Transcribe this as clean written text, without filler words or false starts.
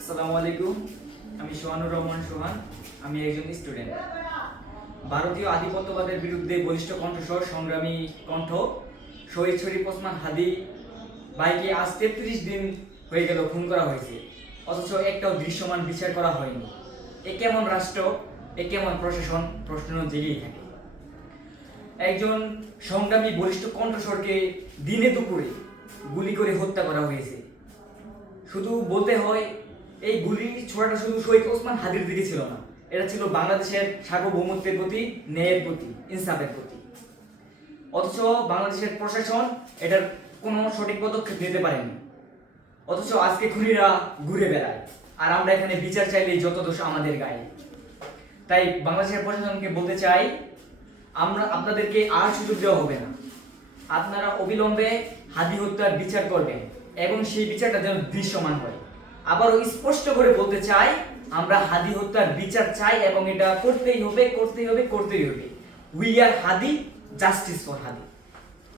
আসসালামু আলাইকুম। আমি সোহানুর রহমান সোহান। আমি একজন স্টুডেন্ট। ভারতীয় আধিপত্যবাদের বিরুদ্ধে বলিষ্ঠ কণ্ঠস্বর সংগ্রামী কণ্ঠ শহীদ শরীফ ওসমান হাদি ভাইকে আজ ৩৩ দিন হয়ে গেল খুন করা হয়েছে, অথচ একটাও দৃশ্যমান বিচার করা হয়নি। এ কেমন রাষ্ট্র, এ কেমন প্রশাসন, প্রশ্ন জেগেই থাকে। একজন সংগ্রামী বলিষ্ঠ কণ্ঠস্বরকে দিনে দুপুরে গুলি করে হত্যা করা হয়েছে। শুধু বলতে হয়, এই গুলি ছোড়াটা শুধু শহীদ ওসমান হাদির দিকে ছিল না, এটা ছিল বাংলাদেশের সার্বভৌমত্বের প্রতি, ন্যায়ের প্রতি, ইনসাফের প্রতি। অথচ বাংলাদেশের প্রশাসন এটার কোনো সঠিক পদক্ষেপ নিতে পারেনি। অথচ আজকে খুনিরা ঘুরে বেড়ায়, আর আমরা এখানে বিচার চাইলেই যত দোষ আমাদের গায়ে। তাই বাংলাদেশের প্রশাসনকে বলতে চাই, আমরা আপনাদেরকে আর সুযোগ দেওয়া হবে না। আপনারা অবিলম্বে হাদি হত্যার বিচার করবেন এবং সেই বিচারটা যেন দৃশ্যমান হয়। আবারও স্পষ্ট করে বলতে চাই, আমরা হাদি হত্যার বিচার চাই এবং এটা করতেই হবে, করতেই হবে, করতেই হবে। We are Hadi, justice for Hadi.